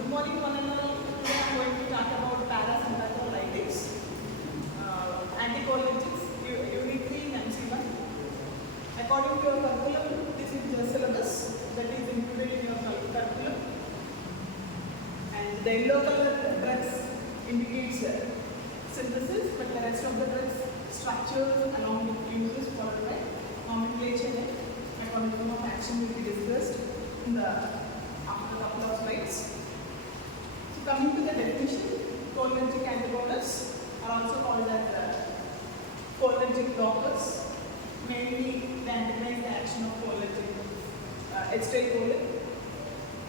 Good morning, one and all. Today I am going to talk about parasympatholytics, anticholinergics, Unit 3 in MC1. According to your curriculum, this is the syllabus that is included in your curriculum. And the yellow color drugs indicates synthesis, but the rest of the drugs structures along with uses followed by nomenclature and mechanism of action will be discussed in the after a couple of slides. So coming to the definition, cholinergic antagonists are also called as cholinergic blockers. Mainly they antagonize the action of cholinergic acetylcholine.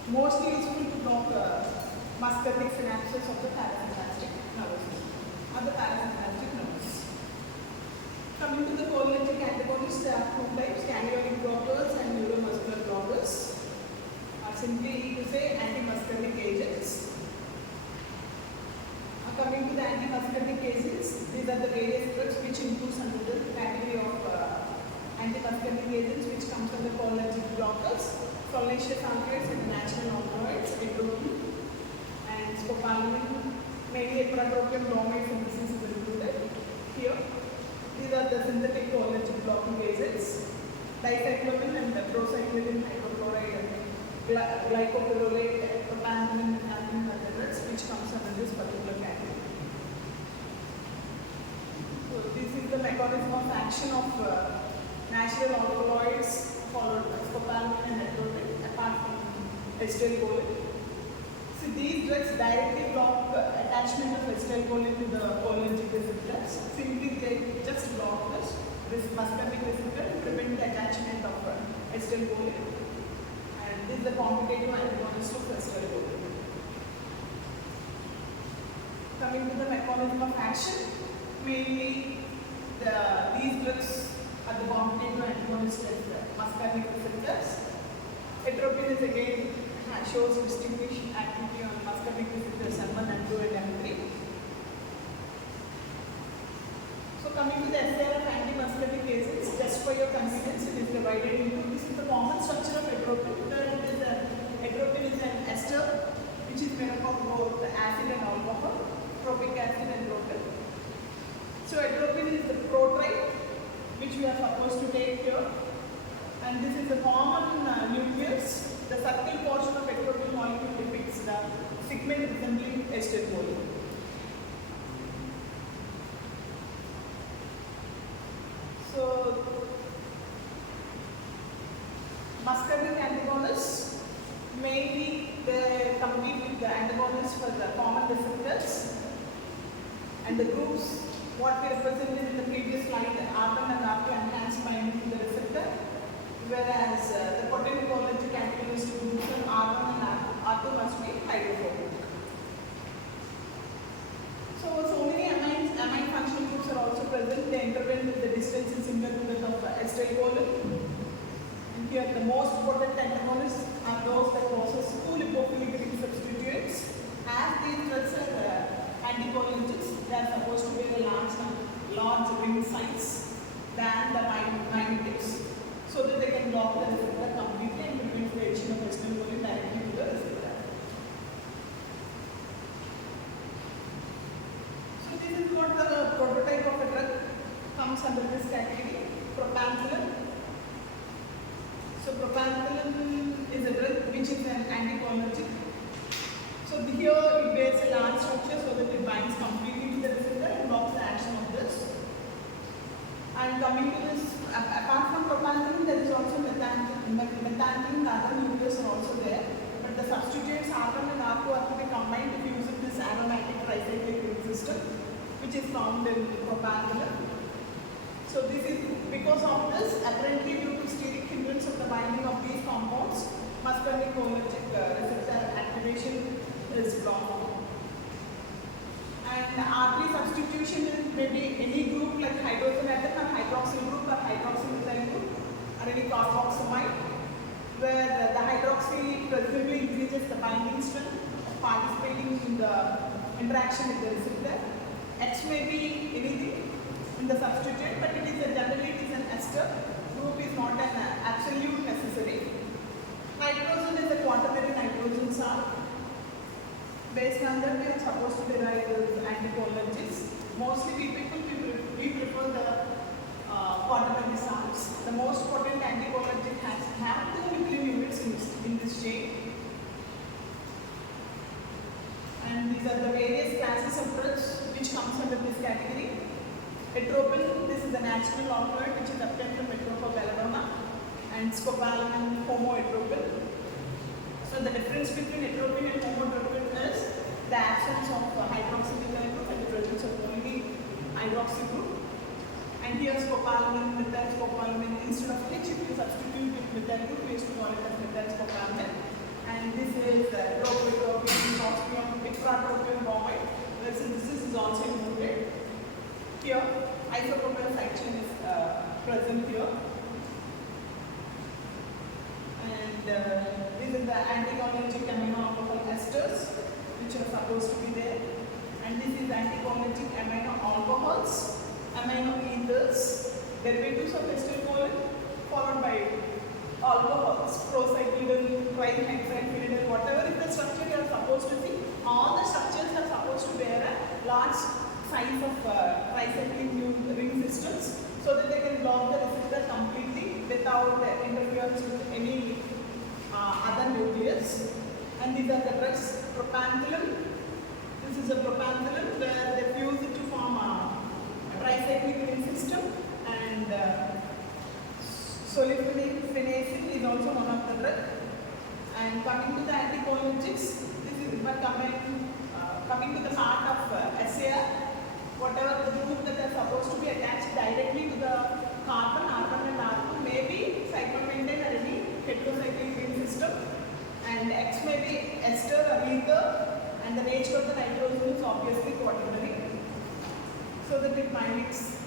Mostly useful to block muscarinic synapses of the parasympathetic nervous system or the parasympathetic nerves. Coming to the cholinergic antagonists, there are two types: cannulonic blockers and neuromuscular blockers. Simply to say antimuscarinic agents. Coming to the antimuscarinic agents, these are the various drugs which includes under the category of antimuscarinic agents, which comes under cholinergic blockers. Solaceous alkaloids and natural alkaloids, atropine and scopolamine, mainly epratropium bromide synthesis is included here. These are the synthetic cholinergic blocking agents: dicyclovir and procyclovir hydrochloride, glycopyrrolate, propanolone, and other drugs which comes under this particular category. So this is the mechanism of action of natural alkaloids followed by scopolamine and atropine apart from acetylcholine. So these drugs directly block the attachment of acetylcholine to the cholinergic receptors. Simply they just block this muscarinic receptor to prevent the attachment of acetylcholine. This is the competitive antagonist of acetylcholine. Coming to the mechanism of action, mainly these drugs are the competitive antagonists of muscarinic receptors. Atropine is again shows distinguished activity on muscarinic receptors M1, M2 and M3. So coming to the SAR of antimuscarinic agents, just for your convenience, it is divided into, this is the common structure of atropine. Atropine is an ester which is made up of both acid and alcohol, tropic acid and propyl. So atropine is the prototype which we are supposed to take here, and this is the common nucleus. The circle portion of atropine molecule depicts the segment resembling acetylcholine. So muscarinic antagonists, mainly they compete with the antagonists for the common receptors, and the groups what we represented in the previous slide, R1 and R2 enhanced binding to the receptor, whereas the potent cholinergic antagonist groups of R1 and R2 must be hydrophobic. So many amine functional groups are also present. They intervene with the distance is similar to that of acetylcholine. And here the most potent antagonists are those that possess two lipophilic ring substituents. As these drugs are anticholinergics, they are supposed to be a large ring size than the mimetics, so that they can block the receptor completely and prevent the action of acetylcholine directly to the receptor. So this is what the prototype of a drug comes under this category, propanolone. So propanolone is a drug which is an anticholinergic. So here it bears a large structure so that it binds completely to the receptor and blocks the action of this. And coming to this, apart from propanolone, there is also methanolone. Methanolone, the other nucleus are also there, but the substituents R1 and R2 are to be combined to use this aromatic tricyclic ring system, which is found in propanolone. So this is because of this, apparently due to steric hindrance of the binding of these compounds, muscarinic cholinergic receptor activation is blocked. And R3 substitution is maybe any group like hydrogen atom or hydroxyl group or hydroxymethyl group or any carboxamide, where the hydroxy presumably increases the binding strength of participating in the interaction with the receptor. X may be anything in the substituent, but generally it is an ester. Group is not an absolute necessary. Nitrogen is a quaternary nitrogen salt. Based on that, we are supposed to derive the anticholinergics. Mostly we prefer the quaternions. The most potent anticholinergic have the nuclear units in this chain. And these are the various classes of drugs which comes under this category. Atropine, this is the natural alkaloid which is obtained from Atropa belladonna, and scopolamine, homoatropine. So the difference between atropine and homoatropine is the absence of hydroxymethyl group and the presence of only hydroxy group. And here scopolamine, methyl scopolamine, instead of H, if you substitute with methyl group, we used to call it as methyl scopolamine. And this is tropidropine, osmium, ipratropium bromide. The synthesis is also included. Here, isopropyl side chain is present here. And these are the anticholinergic amino alcohol esters which are supposed to be there. And this is anticholinergic amino alcohols, amino ethers, derivatives of acetylcholine, followed by alcohols, procyclidyl, trihexyphenidyl, whatever is the structure you are supposed to see. All the structures are supposed to bear a large size of tricyclic ring systems so that they can block the receptor completely without interference with any other nucleus. And these are the drugs. Propantheline. This is a propantheline where they fuse it to form a tricyclic ring system. And sulfonylurea is also one of the drugs. And coming to the anticholinergics, this is coming to the part of SAR. Whatever the group that are supposed to be attached directly to the carbon and R2 may be cyclopentane or any heterocyclic ring system, and X may be ester or ether, and the nature of the nitrogen is obviously quaternary, so that it mimics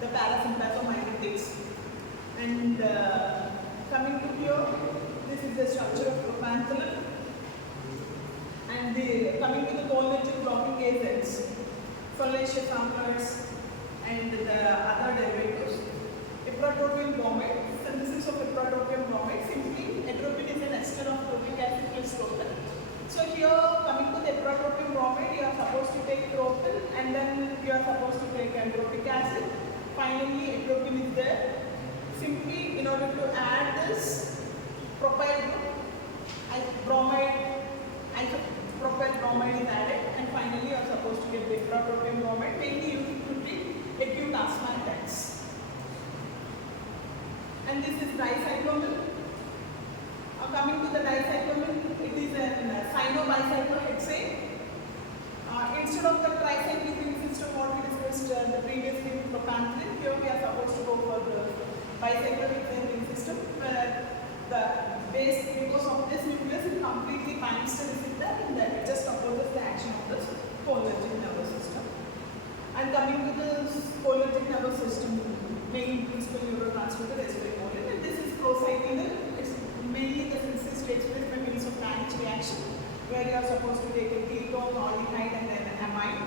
the parasympathomimetics. And coming to here, this is the structure of propantheline, and coming to the cholinergic blocking agents, foliaceous alkaloids and the other derivatives. Ipratropium bromide, synthesis of ipratropium bromide, simply atropine is an ester of tropic acid plus tropin. So here coming to the ipratropium bromide, you are supposed to take tropin and then you are supposed to take andropic acid. Finally atropine is there. Simply in order to add this propyl group, propyl bromide is added, and finally you are supposed to get the ipratropium bromide, mainly used to treat acute asthma attacks. And this is dicyclomine. Coming to the dicyclomine, it is a cyanobicyclohexane. Instead of the tricyclic ring system what we discussed the previous with propantheline, here we are supposed to go for the bicyclohexane ring system, where the base, because of this nucleus, it completely binds to the receptor and then it just opposes the action of the cholinergic nervous system. And coming to the cholinergic nervous system, main principal neurotransmitter is acetylcholine, and this is procyclidyl. It's mainly the synthesis takes place by means of Banach reaction, where you are supposed to take a ketone, aldehyde, and then amine.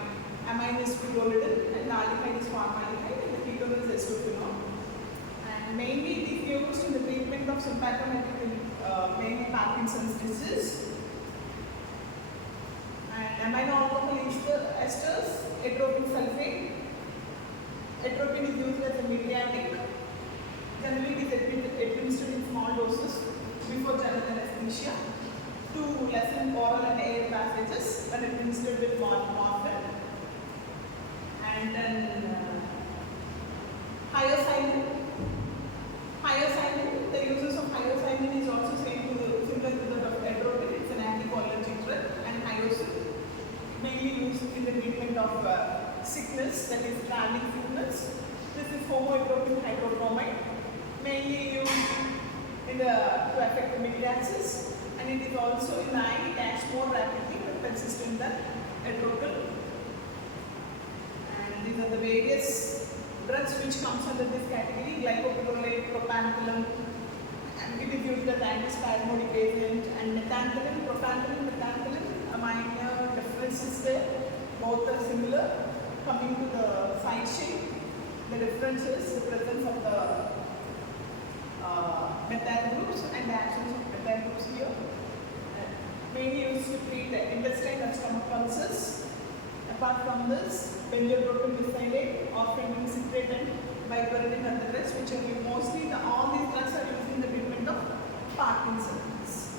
Amine is pyrrolidine, and the aldehyde is formaldehyde, and the ketone is acetophenone. And mainly it is used in the treatment of symptomatic, mainly Parkinson's disease. And amino alcohol esters, atropine sulfate. Atropine is used as a mediatic. Generally it is administered in small doses before general anesthesia to lessen oral and air passages when administered with morphine. And then hyoscyamin. Hyoscyamin, the uses of hyoscyamin is also similar to that of atropine. It's an anticholinergic drug, and hyoscyamin mainly used in the treatment of sickness, that is chronic sickness. This is homoatropine hydrochromide, mainly used in to affect the mid-axis, and it is also in the eye, it acts more rapidly when persistent than atropine. And these are the various drugs which comes under this category: glycopyrrolate, propantheline, and it is used as antispasmodic agent, and methantheline, propantheline, methantheline. A minor difference is there, both are similar. Coming to the side chain, the difference is the presence of the methyl groups and the absence of methyl groups here. Mainly used to treat the intestinal from this benzodiazepine mesylate or phenylene citrate and bipyridine other drugs, which are mostly all these drugs are used in the treatment of Parkinson's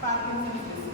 disease.